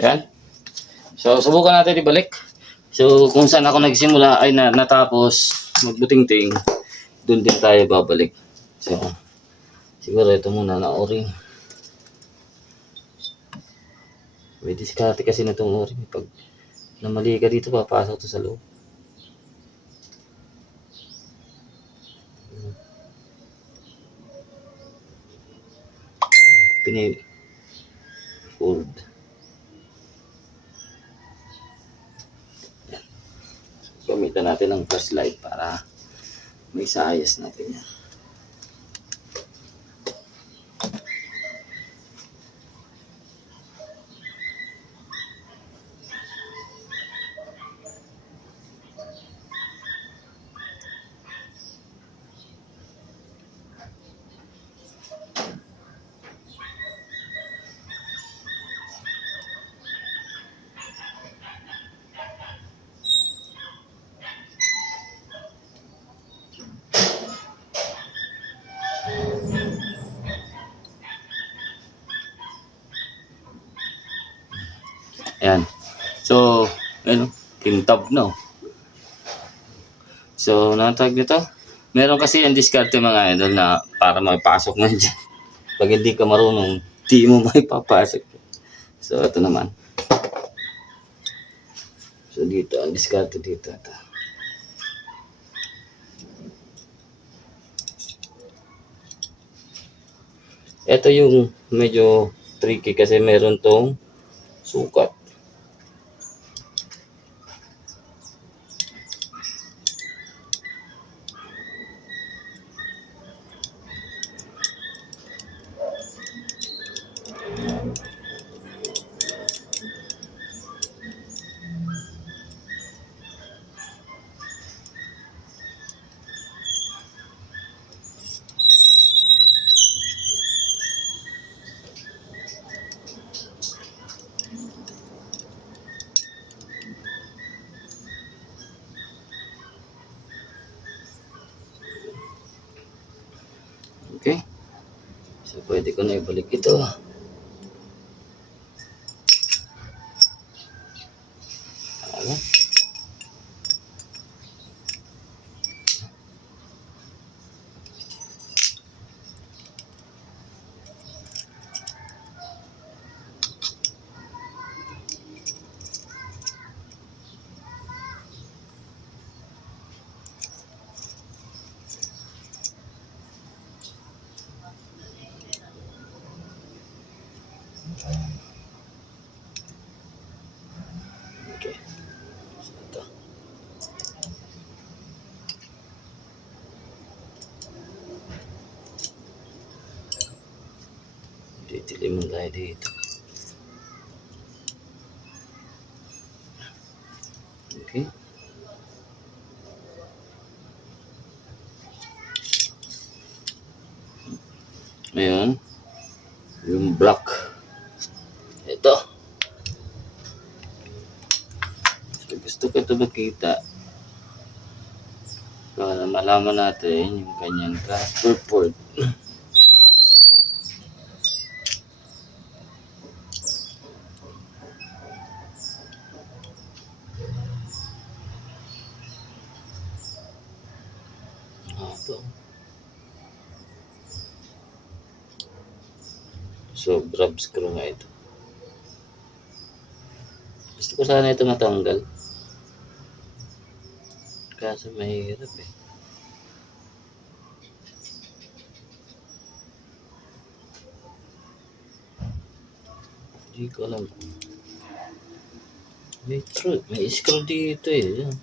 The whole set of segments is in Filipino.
Yan. So, subukan natin ibalik. So, kung saan ako nagsimula ay natapos magbutingting, doon din tayo babalik. So, siguro ito muna na o-ring. May diskarte kasi na itong o-ring. Pag namali ka dito, papasok ito sa loob. Pini-fold. Gamitan natin ng flashlight para may sayas natin yan. Ayan. So, ano, kintab no. So, natag nito. Meron kasi yung diskarte mga idol na para makipasok na dyan. Pag hindi ka marunong, di mo maipapasok. So, ito naman. So, dito, ang diskarte dito. Ito. Ito yung medyo tricky kasi meron tong sukat. Okay? So, pwede ko na ibalik ito. Ano? Okay. Ito. Titilim tayo dito. Okay. Ngayon, yung block. Ito. So, gusto ko ito makita para malaman natin yung kanyang transfer port. Ito. So, grab screw nga ito. Gusto ko sana ito matanggal. Kaso mahirap eh. Hindi ko alam kung may screw dito eh. Yan.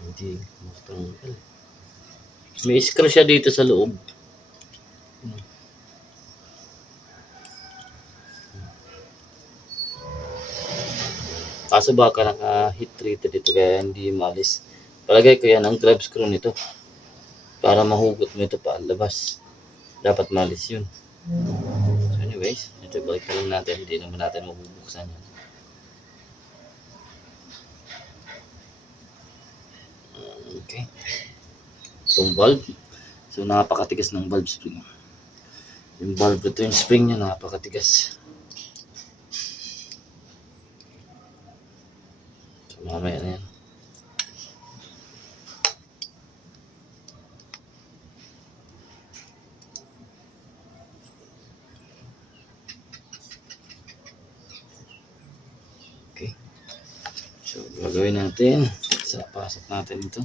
Hindi matanggal. May screw siya dito sa loob. Kaso baka naka-heat treated dito kaya hindi malis. Palagay ko yan ang grab screw nito. Para mahugot mo ito pa labas. Dapat malis yun. So anyways, ito balik na lang natin. Hindi naman natin mabubuksan yan. Okay. Itong valve. So napakatigas ng valve spring. Yung valve return spring niya napakatigas. So mamaya na yan. Okay. So gagawin natin. Pasok natin ito.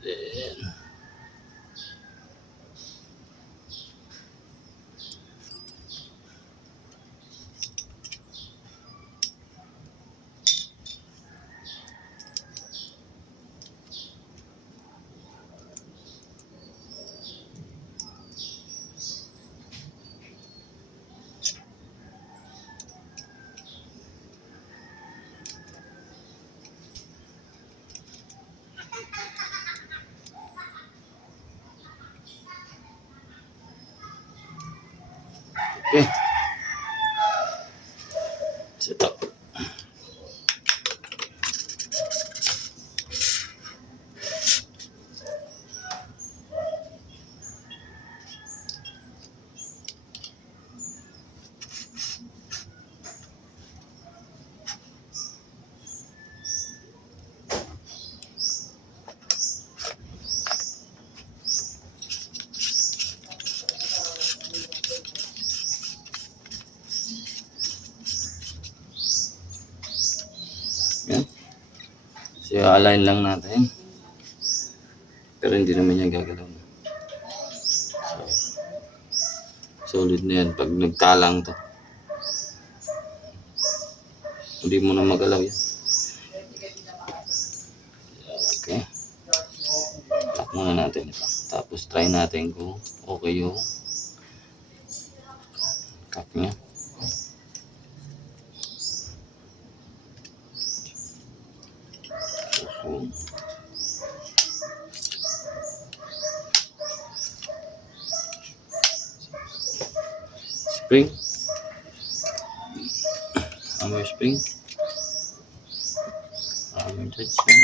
Then, okay. Set up. Yan. So align lang natin. Pero hindi naman yan gagalaw. So, solid na yan pag nagtalang to. Hindi mo na magalaw yan. Okay. Lock muna natin ito. Tapos try natin kung okay yung cap niya. So, spring. Hammer spring. Hammer touchdown.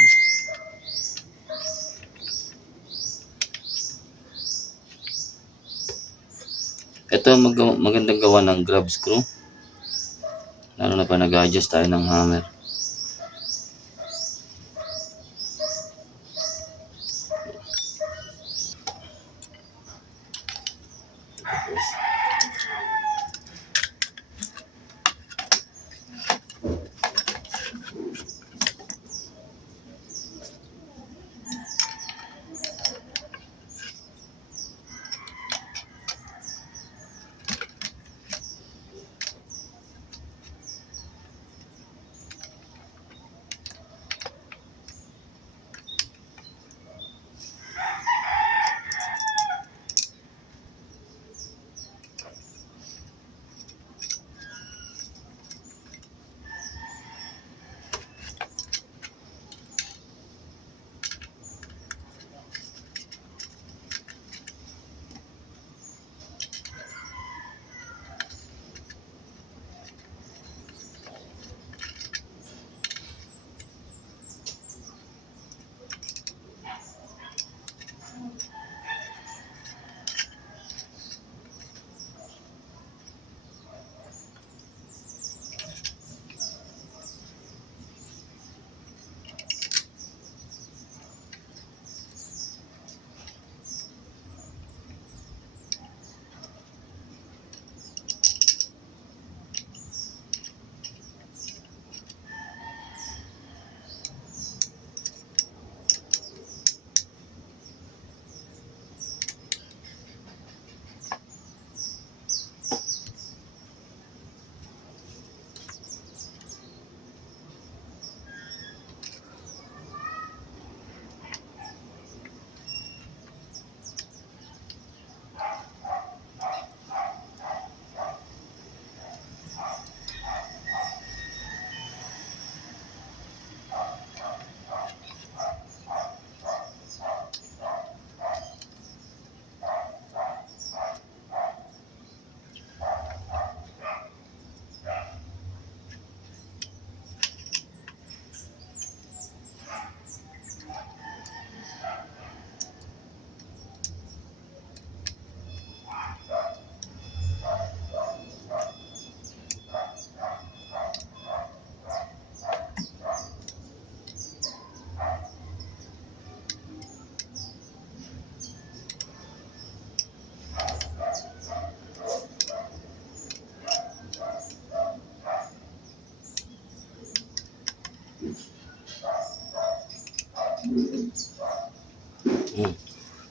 Ito magandang gawa ng grab screw. Lalo na pa nag-adjust tayo ng hammer. Tapos,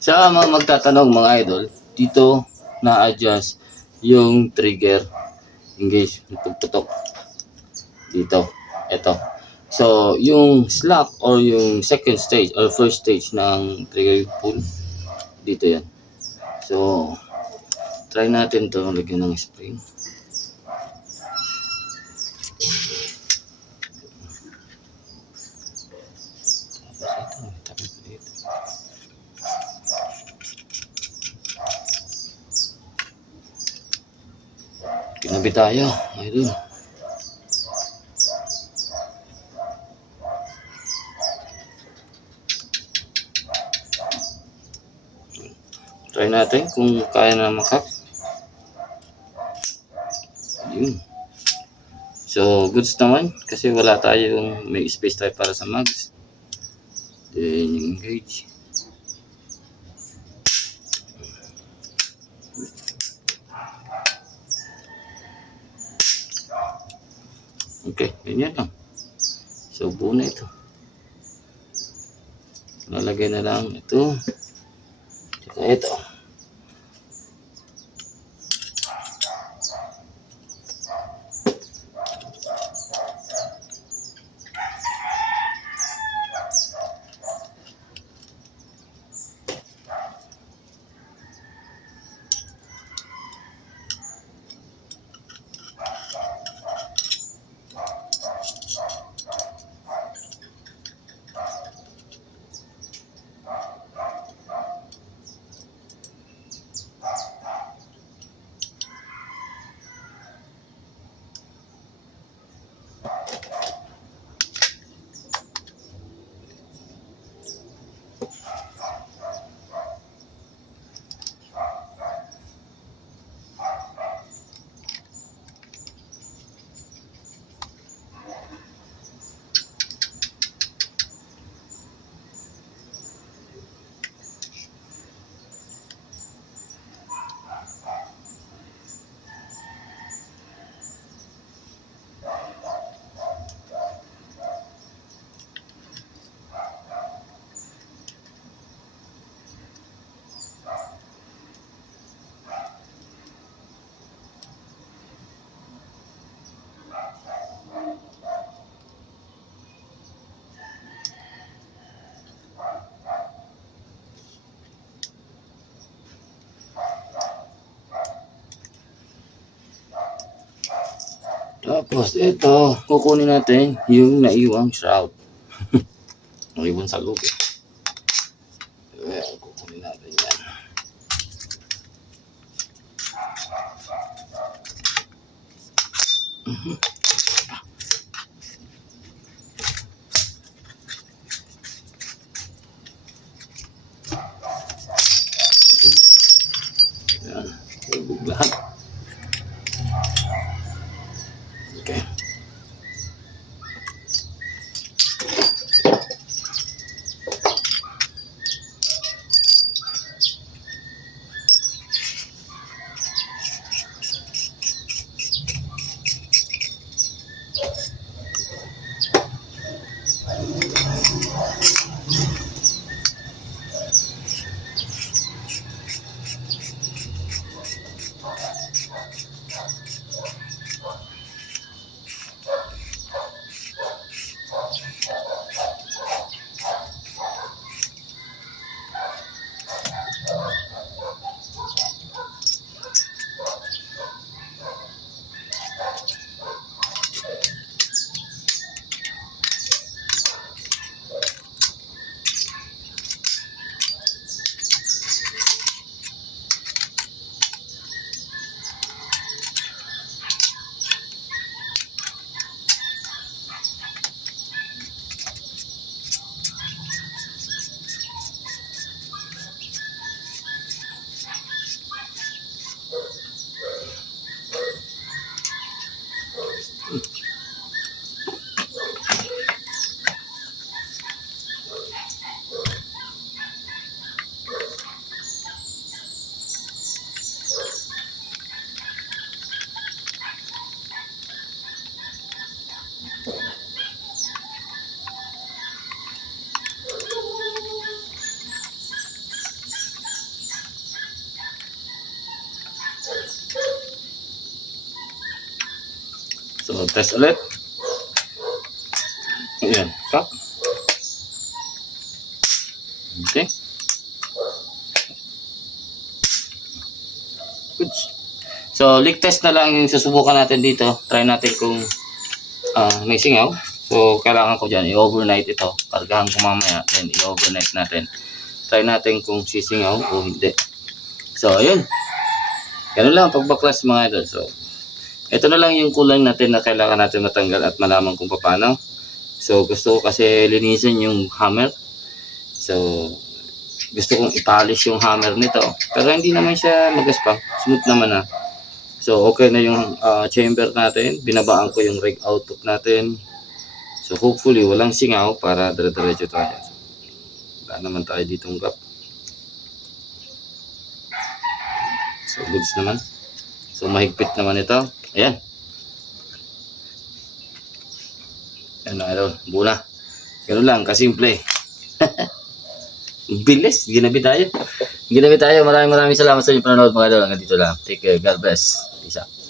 Sa mga magtatanong mga idol, dito na-adjust yung trigger engage, yung pagputok dito. Ito. So, yung slack or yung second stage or first stage ng trigger pull, dito yan. So, try natin to lagyan ng spring. Kinabi tayo, idol. Try natin kung kaya na makak. Yun. So, goods naman kasi wala tayong may space tayo para sa mags. Then, engage. Okay, ganyan lang. So, buo na ito. Lalagay na lang ito. Saka ito. Tapos ito, kukunin natin yung naiwang shroud. Naiwan sa loob eh. Ayan, kukunin natin yan. Ayan, hubog lahat. Okay. So, test ulit. Ayan, kak. Okay. Good. So, leak test na lang yung susubukan natin dito. Try natin kung may singaw. So, kailangan ko dyan i-overnight ito. Kargahan ko mamaya. Then, i-overnight natin. Try natin kung sisingaw o hindi. So, ayun. Ganun lang pagbaklas mga idol. So, ito na lang yung kulang natin na kailangan natin matanggal at malaman kung paano. So, gusto ko kasi linisin yung hammer. So, gusto kong i-polish yung hammer nito. Pero hindi naman siya magaspang. Smooth naman na. So, okay na yung chamber natin. Binabaan ko yung rig output natin. So, hopefully, walang singaw para dire-diretso tayo. Wala naman tayo ditong gap. So, goods naman. So, mahigpit naman ito. Ayan. Ayan na, idol. Buna. Ganun lang, kasimple. Bilis. Ginabi tayo. Maraming salamat sa inyong panonood mga idol. Hanggang dito lang. Take care. God bless. Peace out.